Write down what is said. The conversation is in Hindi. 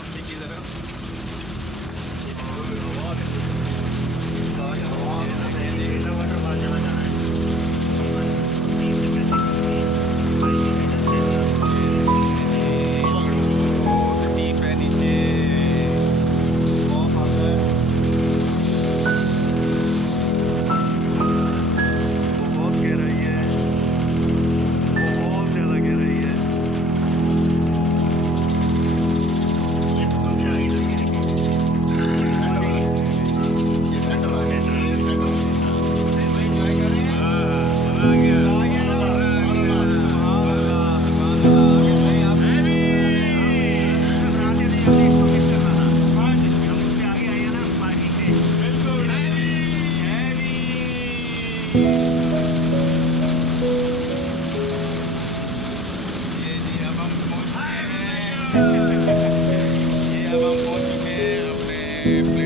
वापसी की तरफ। वाटरफॉल चला जाना है। बहुत डीप है नीचे, बहुत है, बहुत गहराई है, बहुत ज़्यादा गहराई है। ये अब हम पहुंच चुके हैं अपने